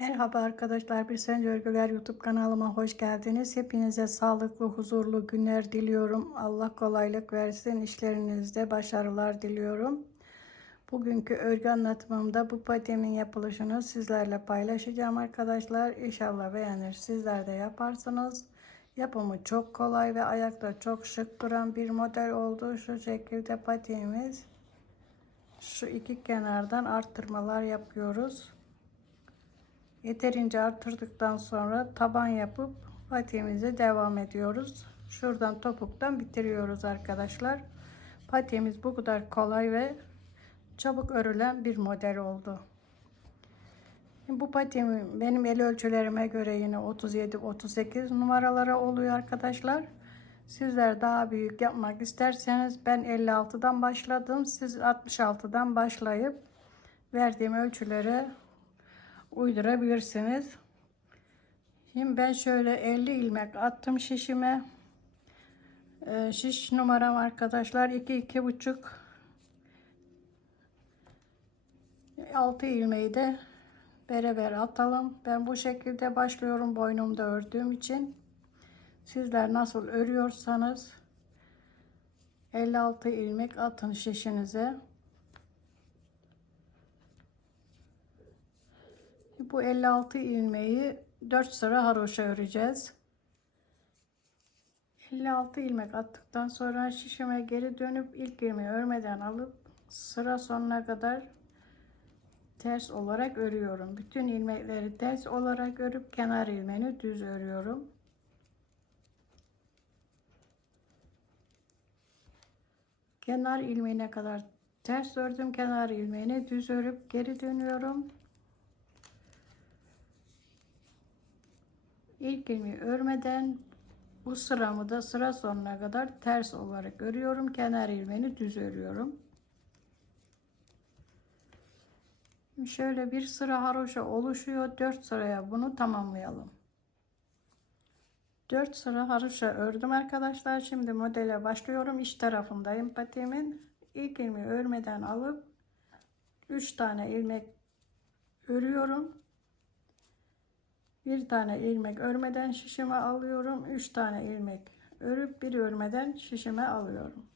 Merhaba arkadaşlar, Bir Sen Örgüler YouTube kanalıma hoş geldiniz. Hepinize sağlıklı, huzurlu günler diliyorum. Allah kolaylık versin, işlerinizde başarılar diliyorum. Bugünkü örgü anlatımımda bu patiğimin yapılışını sizlerle paylaşacağım arkadaşlar. İnşallah beğenir, sizler de yaparsınız. Yapımı çok kolay ve ayakta çok şık duran bir model oldu. Şu şekilde patiğimiz. Şu iki kenardan arttırmalar yapıyoruz. Yeterince arttırdıktan sonra taban yapıp patiğimize devam ediyoruz. Şuradan topuktan bitiriyoruz arkadaşlar. Patiğimiz bu kadar kolay ve çabuk örülen bir model oldu. Bu patiğim benim el ölçülerime göre yine 37-38 numaralara oluyor arkadaşlar. Sizler daha büyük yapmak isterseniz ben 56'dan başladım. Siz 66'dan başlayıp verdiğim ölçülere uydurabilirsiniz. Şimdi ben şöyle 50 ilmek attım şişime. Ee, şiş numaram arkadaşlar 2 iki buçuk 6 ilmeği de beraber atalım. Ben bu şekilde başlıyorum boynumda ördüğüm için. Sizler nasıl örüyorsanız 56 ilmek atın şişinize. Bu 56 ilmeği 4 sıra haroşa öreceğiz. 56 ilmek attıktan sonra şişime geri dönüp ilk ilmeği örmeden alıp sıra sonuna kadar ters olarak örüyorum. Bütün ilmekleri ters olarak örüp kenar ilmeğini düz örüyorum. Kenar ilmeğine kadar ters ördüm. Kenar ilmeğini düz örüp geri dönüyorum. İlk ilmeği örmeden bu sıramı da sıra sonuna kadar ters olarak örüyorum. Kenar ilmeğini düz örüyorum. Şöyle bir sıra haroşa oluşuyor. 4 sıraya bunu tamamlayalım. 4 sıra haroşa ördüm arkadaşlar. Şimdi modele başlıyorum. İç tarafındayım patiğimin. İlk ilmeği örmeden alıp 3 tane ilmek örüyorum. Bir tane ilmek örmeden şişime alıyorum. Üç tane ilmek örüp bir örmeden şişime alıyorum.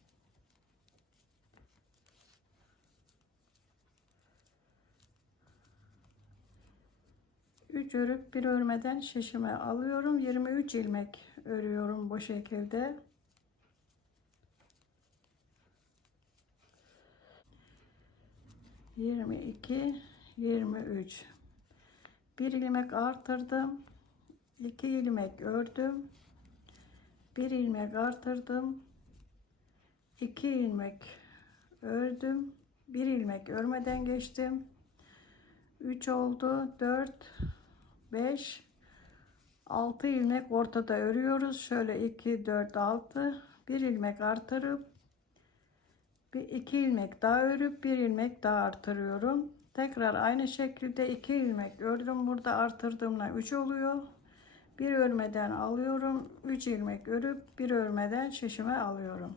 Üç örüp bir örmeden şişime alıyorum. 23 ilmek örüyorum bu şekilde. Yirmi iki, yirmi üç bir ilmek artırdım 2 ilmek ördüm. Bir ilmek artırdım 2 ilmek ördüm. Bir ilmek örmeden geçtim. 3 oldu 4 5 6 ilmek ortada örüyoruz. Şöyle 2 4 6 bir ilmek artırıp bir iki ilmek daha örüp bir ilmek daha artırıyorum Tekrar aynı şekilde iki ilmek ördüm. Burada artırdığımla 3 oluyor. Bir örmeden alıyorum. 3 ilmek örüp bir örmeden şişime alıyorum.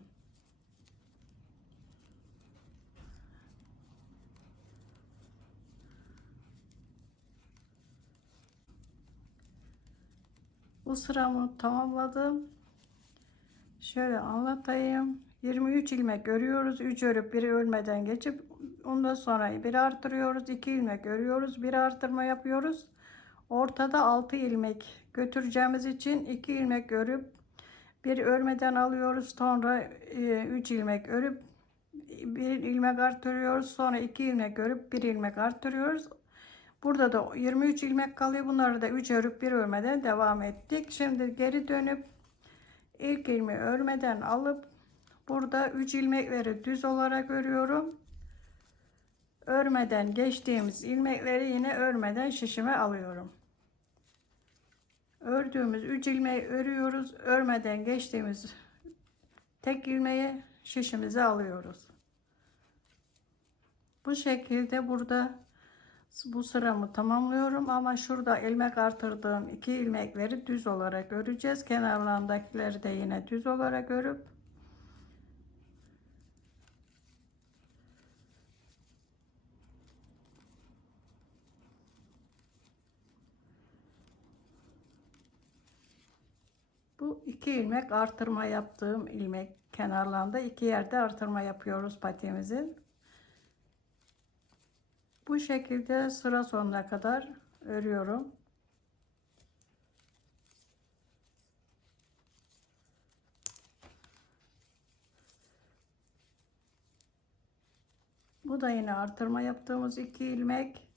Bu sıramı tamamladım. Şöyle anlatayım. 23 ilmek örüyoruz. 3 örüp bir örmeden geçip ondan sonra bir artırıyoruz. 2 ilmek örüyoruz. Bir artırma yapıyoruz. Ortada 6 ilmek götüreceğimiz için 2 ilmek örüp bir örmeden alıyoruz. Sonra 3 e, ilmek örüp bir ilmek artırıyoruz. Sonra 2 ilmek örüp bir ilmek artırıyoruz. Burada da 23 ilmek kalıyor. Bunları da 3 örüp bir örmeden devam ettik. Şimdi geri dönüp ilk ilmeği örmeden alıp Burada 3 ilmekleri düz olarak örüyorum. Örmeden geçtiğimiz ilmekleri yine örmeden şişime alıyorum. Ördüğümüz 3 ilmeği örüyoruz. Örmeden geçtiğimiz tek ilmeği şişimize alıyoruz. Bu şekilde burada bu sıramı tamamlıyorum ama şurada ilmek artırdığım iki ilmekleri düz olarak öreceğiz. Kenarlarındakileri de yine düz olarak örüp Bu iki ilmek artırma yaptığım ilmek kenarlarında iki yerde artırma yapıyoruz patiğimizin. Bu şekilde sıra sonuna kadar örüyorum. Bu da yine artırma yaptığımız iki ilmek.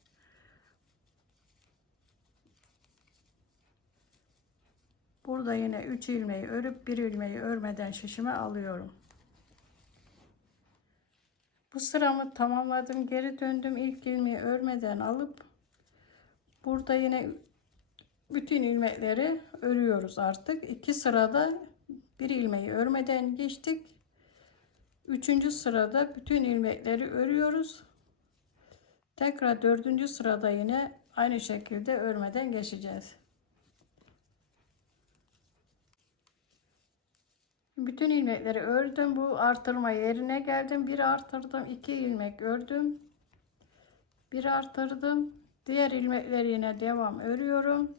Burada yine 3 ilmeği örüp bir ilmeği örmeden şişime alıyorum. Bu sıramı tamamladım. Geri döndüm. İlk ilmeği örmeden alıp burada yine bütün ilmekleri örüyoruz artık. İki sırada bir ilmeği örmeden geçtik. Üçüncü sırada bütün ilmekleri örüyoruz. Tekrar dördüncü sırada yine aynı şekilde örmeden geçeceğiz. Bütün ilmekleri ördüm. Bu artırma yerine geldim. Bir artırdım. iki ilmek ördüm. Bir artırdım. Diğer ilmekleri yine devam örüyorum.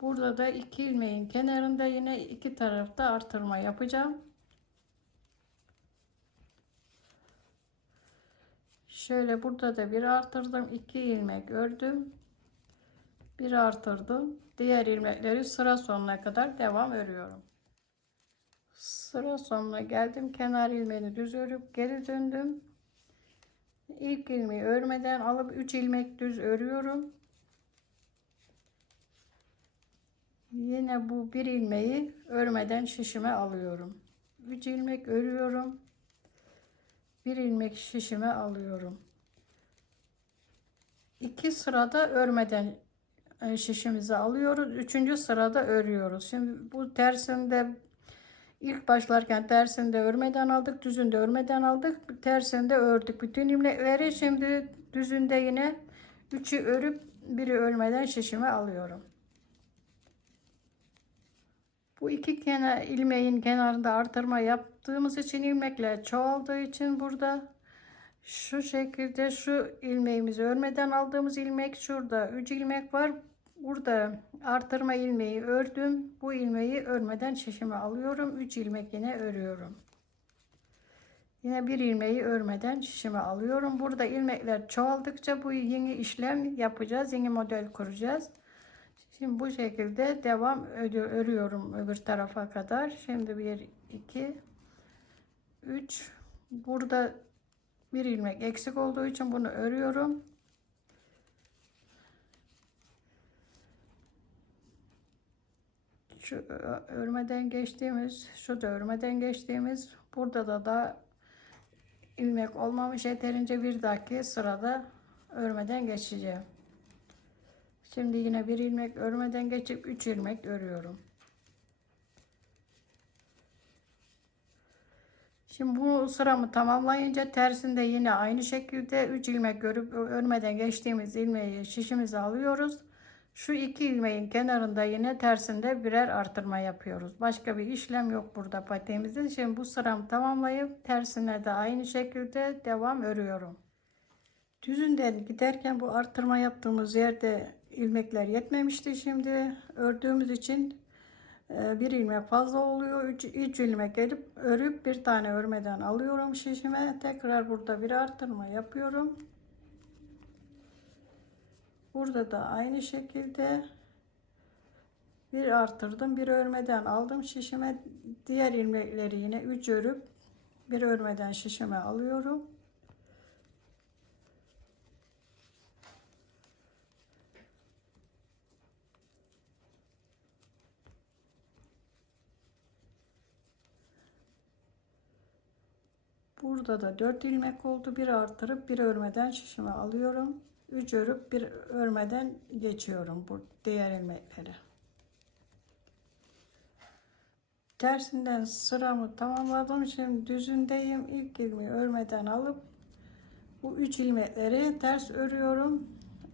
Burada da iki ilmeğin kenarında yine iki tarafta artırma yapacağım. Şöyle burada da bir artırdım. iki ilmek ördüm. Bir artırdım. Diğer ilmekleri sıra sonuna kadar devam örüyorum. Sıra sonuna geldim. Kenar ilmeğini düz örüp geri döndüm. İlk ilmeği örmeden alıp 3 ilmek düz örüyorum. Yine bu bir ilmeği örmeden şişime alıyorum. 3 ilmek örüyorum. Bir ilmek şişime alıyorum. İki sırada örmeden e, şişimizi alıyoruz. Üçüncü sırada örüyoruz. Şimdi bu tersinde İlk başlarken tersinde örmeden aldık, düzünde örmeden aldık, tersinde ördük bütün ilmekleri. Şimdi düzünde yine üçü örüp biri örmeden şişime alıyorum. Bu iki kenar ilmeğin kenarında artırma yaptığımız için ilmekler çoğaldığı için burada şu şekilde şu ilmeğimizi örmeden aldığımız ilmek şurada 3 ilmek var. Burada artırma ilmeği ördüm. Bu ilmeği örmeden şişime alıyorum. 3 ilmek yine örüyorum. Yine bir ilmeği örmeden şişime alıyorum. Burada ilmekler çoğaldıkça bu yeni işlem yapacağız. Yeni model kuracağız. Şimdi bu şekilde devam örüyorum öbür tarafa kadar. Şimdi 1 2 3 burada bir ilmek eksik olduğu için bunu örüyorum. Şu örmeden geçtiğimiz şu da örmeden geçtiğimiz burada da da ilmek olmamış yeterince bir dahaki sırada örmeden geçeceğim şimdi yine bir ilmek örmeden geçip 3 ilmek örüyorum Şimdi bu sıramı tamamlayınca tersinde yine aynı şekilde 3 ilmek örüp örmeden geçtiğimiz ilmeği şişimize alıyoruz. Şu iki ilmeğin kenarında yine tersinde birer artırma yapıyoruz. Başka bir işlem yok burada patiğimizin. Şimdi bu sıramı tamamlayıp tersine de aynı şekilde devam örüyorum. Düzünden giderken bu artırma yaptığımız yerde ilmekler yetmemişti. Şimdi ördüğümüz için e, bir ilmek fazla oluyor. 3 ilmek gelip örüp bir tane örmeden alıyorum şişime. Tekrar burada bir artırma yapıyorum. Burada da aynı şekilde bir artırdım. Bir örmeden aldım şişime. Diğer ilmekleri yine 3 örüp bir örmeden şişime alıyorum. Burada da 4 ilmek oldu. Bir artırıp bir örmeden şişime alıyorum. 3 örüp bir örmeden geçiyorum bu diğer ilmekleri. Tersinden sıramı tamamladım. Şimdi düzündeyim. İlk ilmeği örmeden alıp bu 3 ilmekleri ters örüyorum.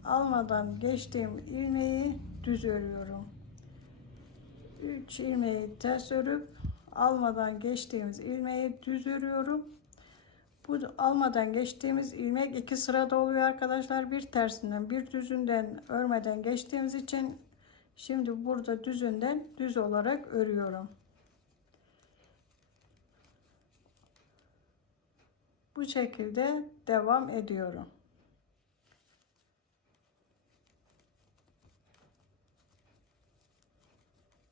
Almadan geçtiğim ilmeği düz örüyorum. 3 ilmeği ters örüp almadan geçtiğimiz ilmeği düz örüyorum. Bu almadan geçtiğimiz ilmek iki sırada oluyor arkadaşlar. Bir tersinden bir düzünden örmeden geçtiğimiz için Şimdi burada düzünden düz olarak örüyorum. Bu şekilde devam ediyorum.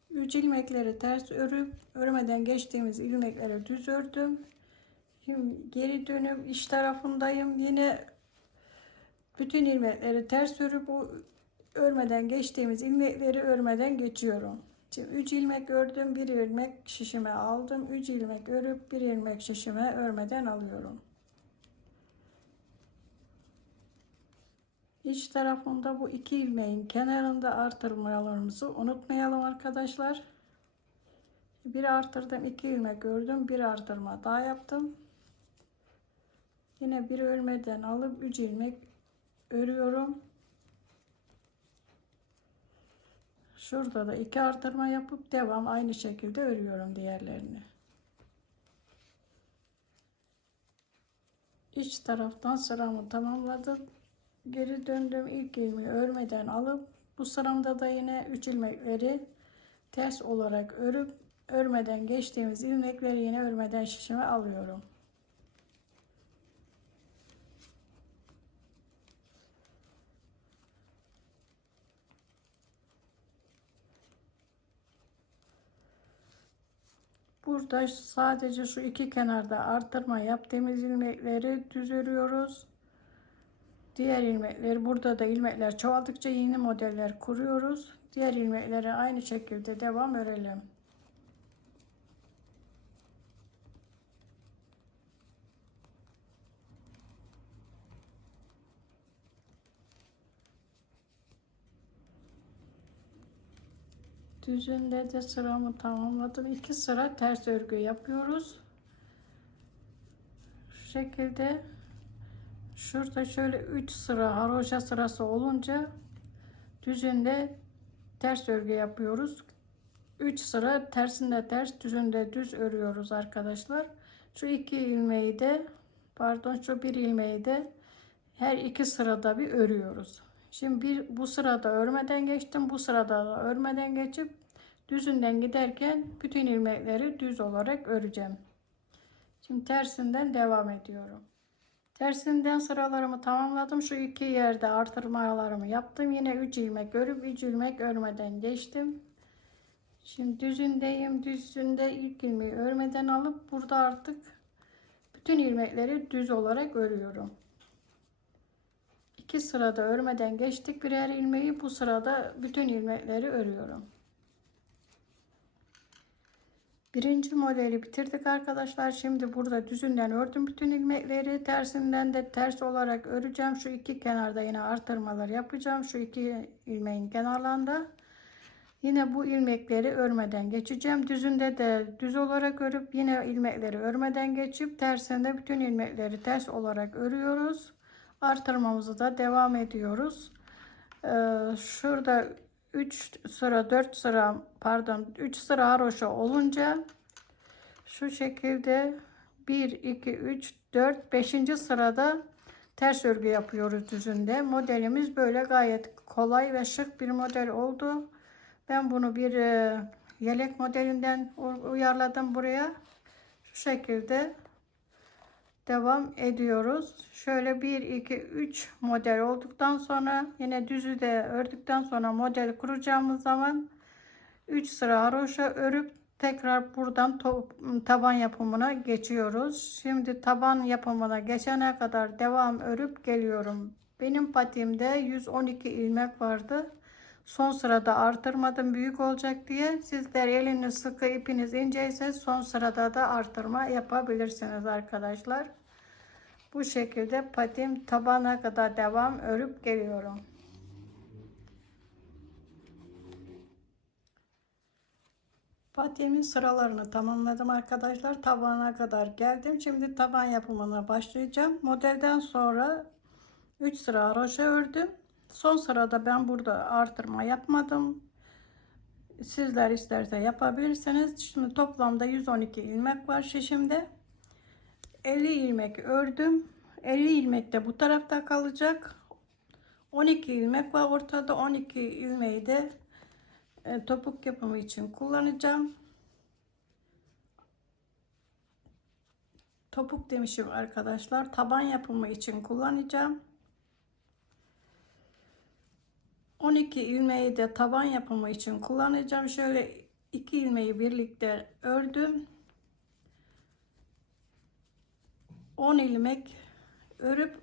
Üç ilmekleri ters örüp örmeden geçtiğimiz ilmekleri düz ördüm. Şimdi geri dönüp iç tarafındayım. Yine bütün ilmekleri ters örüp o örmeden geçtiğimiz ilmekleri örmeden geçiyorum. Şimdi 3 ilmek ördüm, bir ilmek şişime aldım. 3 ilmek örüp bir ilmek şişime örmeden alıyorum. İç tarafında bu iki ilmeğin kenarında artırmalarımızı unutmayalım arkadaşlar. Bir artırdım, iki ilmek ördüm, bir artırma daha yaptım. Yine bir örmeden alıp 3 ilmek örüyorum. Şurada da iki artırma yapıp devam aynı şekilde örüyorum diğerlerini. İç taraftan sıramı tamamladım. Geri döndüm ilk ilmeği örmeden alıp bu sıramda da yine 3 ilmekleri ters olarak örüp örmeden geçtiğimiz ilmekleri yine örmeden şişime alıyorum. Burada sadece şu iki kenarda arttırma yaptığımız ilmekleri düz örüyoruz. Diğer ilmekleri burada da ilmekler çoğaldıkça yeni modeller kuruyoruz. Diğer ilmekleri aynı şekilde devam örelim. Düzünde de sıramı tamamladım. İki sıra ters örgü yapıyoruz. Şu şekilde şurada şöyle 3 sıra haroşa sırası olunca düzünde ters örgü yapıyoruz. 3 sıra tersinde ters düzünde düz örüyoruz arkadaşlar. Şu iki ilmeği de pardon şu bir ilmeği de her iki sırada bir örüyoruz. Şimdi bir bu sırada örmeden geçtim. Bu sırada da örmeden geçip düzünden giderken bütün ilmekleri düz olarak öreceğim. Şimdi tersinden devam ediyorum. Tersinden sıralarımı tamamladım. Şu iki yerde artırmalarımı yaptım. Yine 3 ilmek örüp 3 ilmek örmeden geçtim. Şimdi düzündeyim. Düzünde ilk ilmeği örmeden alıp burada artık bütün ilmekleri düz olarak örüyorum. İki sırada örmeden geçtik birer ilmeği. Bu sırada bütün ilmekleri örüyorum. Birinci modeli bitirdik arkadaşlar. Şimdi burada düzünden ördüm bütün ilmekleri. Tersinden de ters olarak öreceğim. Şu iki kenarda yine artırmalar yapacağım. Şu iki ilmeğin kenarlarında. Yine bu ilmekleri örmeden geçeceğim. Düzünde de düz olarak örüp yine ilmekleri örmeden geçip tersinde bütün ilmekleri ters olarak örüyoruz. Artırmamızı da devam ediyoruz. Ee, şurada 3 sıra 4 sıra pardon 3 sıra haroşa olunca şu şekilde 1 2 3 4 5. sırada ters örgü yapıyoruz düzünde. Modelimiz böyle gayet kolay ve şık bir model oldu. Ben bunu bir e, yelek modelinden uyarladım buraya. Şu şekilde devam ediyoruz. Şöyle 1 2 3 model olduktan sonra yine düzü de ördükten sonra model kuracağımız zaman 3 sıra haroşa örüp tekrar buradan taban yapımına geçiyoruz. Şimdi taban yapımına geçene kadar devam örüp geliyorum. Benim patiğimde 112 ilmek vardı. Son sırada artırmadım büyük olacak diye. Sizler eliniz sıkı ipiniz inceyse son sırada da artırma yapabilirsiniz arkadaşlar. Bu şekilde patim tabana kadar devam örüp geliyorum. Patiğimin sıralarını tamamladım arkadaşlar. Tabana kadar geldim. Şimdi taban yapımına başlayacağım. Modelden sonra 3 sıra roşa ördüm. Son sırada ben burada artırma yapmadım. Sizler isterse yapabilirsiniz. Şimdi toplamda 112 ilmek var şişimde. 50 ilmek ördüm. 50 ilmek de bu tarafta kalacak. 12 ilmek var ortada. 12 ilmeği de e, topuk yapımı için kullanacağım. Topuk demişim arkadaşlar. Taban yapımı için kullanacağım. 12 ilmeği de taban yapımı için kullanacağım. Şöyle iki ilmeği birlikte ördüm. 10 ilmek örüp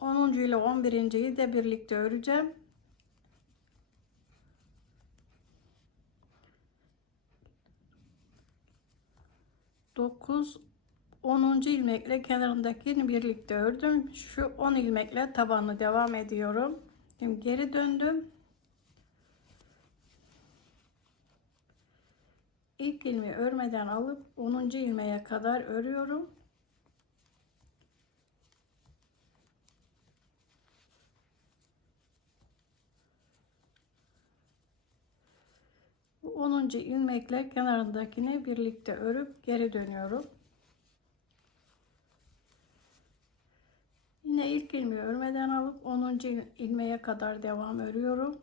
10. ile 11.yi de birlikte öreceğim. Dokuz, 10. ilmekle kenarındakini birlikte ördüm. Şu 10 ilmekle tabanı devam ediyorum. Şimdi geri döndüm. İlk ilmeği örmeden alıp 10. ilmeğe kadar örüyorum. Bu 10. ilmekle kenarındakini birlikte örüp geri dönüyorum. Yine ilk ilmeği örmeden alıp 10. ilmeğe kadar devam örüyorum.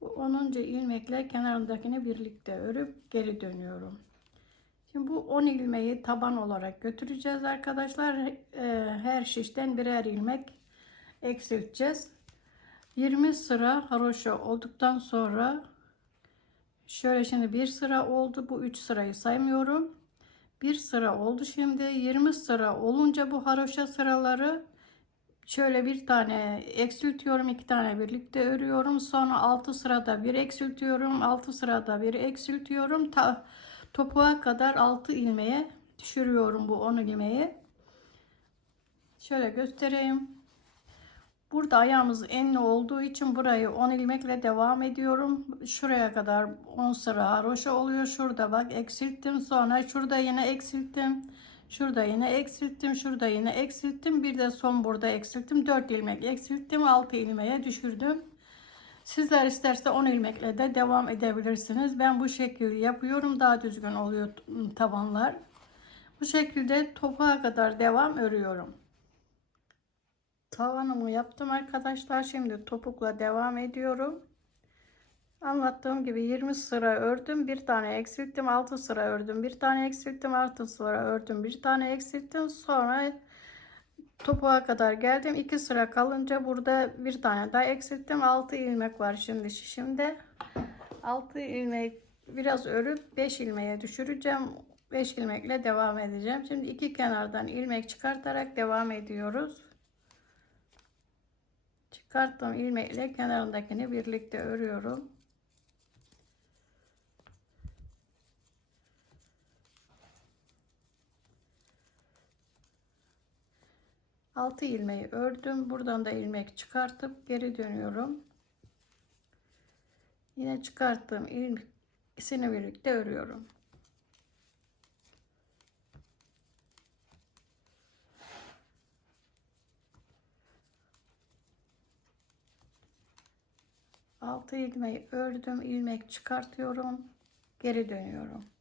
Bu 10. ilmekle kenarındakini birlikte örüp geri dönüyorum. Şimdi bu 10 ilmeği taban olarak götüreceğiz arkadaşlar. Ee, her şişten birer ilmek eksilteceğiz. 20 sıra haroşa olduktan sonra şöyle şimdi bir sıra oldu. Bu 3 sırayı saymıyorum. Bir sıra oldu şimdi. 20 sıra olunca bu haroşa sıraları şöyle bir tane eksiltiyorum. iki tane birlikte örüyorum. Sonra 6 sırada bir eksiltiyorum. 6 sırada bir eksiltiyorum. Ta topuğa kadar 6 ilmeğe düşürüyorum bu 10 ilmeği. Şöyle göstereyim. Burada ayağımız enli olduğu için burayı 10 ilmekle devam ediyorum. Şuraya kadar 10 sıra haroşa oluyor. Şurada bak eksilttim. Sonra şurada yine eksilttim. Şurada yine eksilttim. Şurada yine eksilttim. Bir de son burada eksilttim. 4 ilmek eksilttim. 6 ilmeğe düşürdüm. Sizler isterse 10 ilmekle de devam edebilirsiniz. Ben bu şekilde yapıyorum. Daha düzgün oluyor tabanlar. Bu şekilde topuğa kadar devam örüyorum. Tavanımı yaptım arkadaşlar. Şimdi topukla devam ediyorum. Anlattığım gibi 20 sıra ördüm. Bir tane eksilttim. 6 sıra ördüm. Bir tane eksilttim. 6 sıra ördüm. Bir tane eksilttim. Sonra topuğa kadar geldim. 2 sıra kalınca burada bir tane daha eksilttim. 6 ilmek var şimdi şişimde. 6 ilmek biraz örüp 5 ilmeğe düşüreceğim. 5 ilmekle devam edeceğim. Şimdi iki kenardan ilmek çıkartarak devam ediyoruz. Çıkarttım ilmekle kenarındakini birlikte örüyorum. Altı ilmeği ördüm. Buradan da ilmek çıkartıp geri dönüyorum. Yine çıkarttığım ilmek ikisini birlikte örüyorum. Altı ilmeği ördüm. ilmek çıkartıyorum. Geri dönüyorum.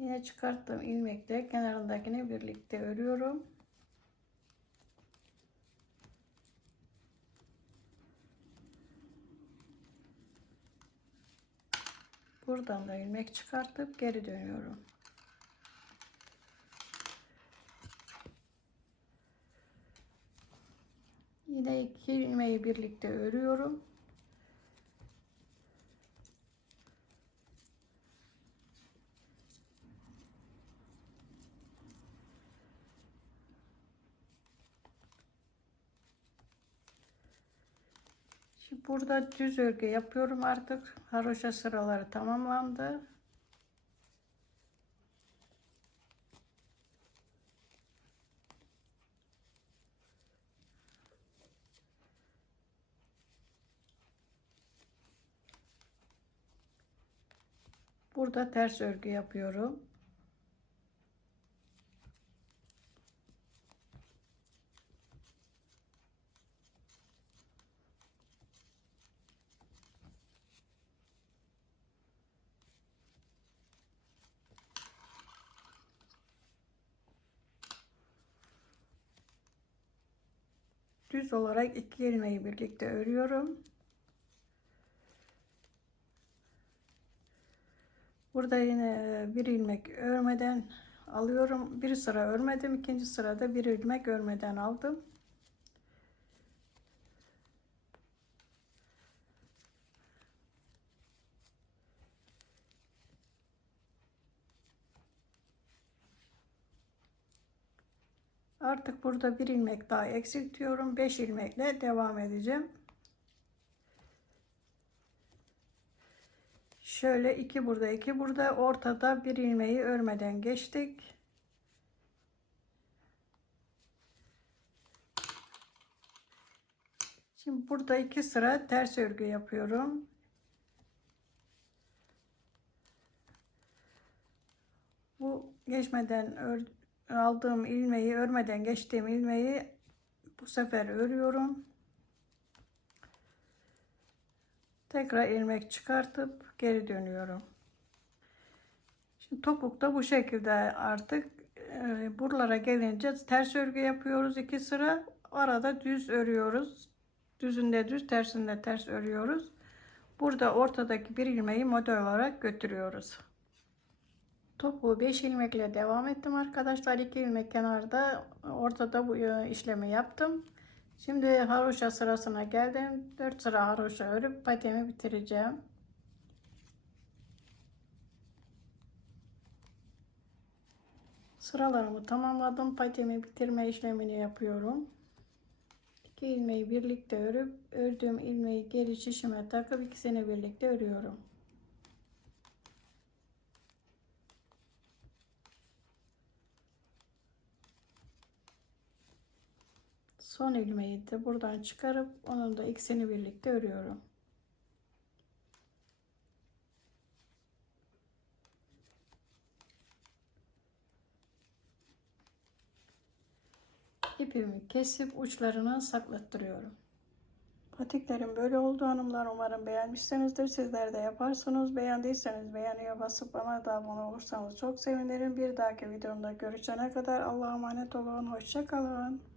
Yine çıkarttığım ilmekle kenarındakini birlikte örüyorum. Buradan da ilmek çıkartıp geri dönüyorum. Yine iki ilmeği birlikte örüyorum. Şimdi burada düz örgü yapıyorum artık. Haroşa sıraları tamamlandı. Burada ters örgü yapıyorum. Düz olarak iki ilmeği birlikte örüyorum. Burada yine bir ilmek örmeden alıyorum. Bir sıra örmedim. ikinci sırada bir ilmek örmeden aldım. Artık burada bir ilmek daha eksiltiyorum. 5 ilmekle devam edeceğim. Şöyle iki burada iki burada ortada bir ilmeği örmeden geçtik. Şimdi burada iki sıra ters örgü yapıyorum. Bu geçmeden aldığım ilmeği örmeden geçtiğim ilmeği bu sefer örüyorum. Tekrar ilmek çıkartıp geri dönüyorum. Şimdi topukta bu şekilde artık e, buralara gelince ters örgü yapıyoruz iki sıra. Arada düz örüyoruz. Düzünde düz, tersinde ters örüyoruz. Burada ortadaki bir ilmeği model olarak götürüyoruz. Topuğu 5 ilmekle devam ettim arkadaşlar. 2 ilmek kenarda ortada bu e, işlemi yaptım. Şimdi haroşa sırasına geldim. 4 sıra haroşa örüp patemi bitireceğim. Sıralarımı tamamladım. Patemi bitirme işlemini yapıyorum. 2 ilmeği birlikte örüp ördüğüm ilmeği geri şişime takıp ikisini birlikte örüyorum. Son ilmeği de buradan çıkarıp onun da ikisini birlikte örüyorum. İpimi kesip uçlarını saklattırıyorum. Patiklerim böyle oldu hanımlar. Umarım beğenmişsinizdir. Sizler de yaparsınız. Beğendiyseniz beğeniye basıp bana da abone olursanız çok sevinirim. Bir dahaki videomda görüşene kadar Allah'a emanet olun. Hoşçakalın.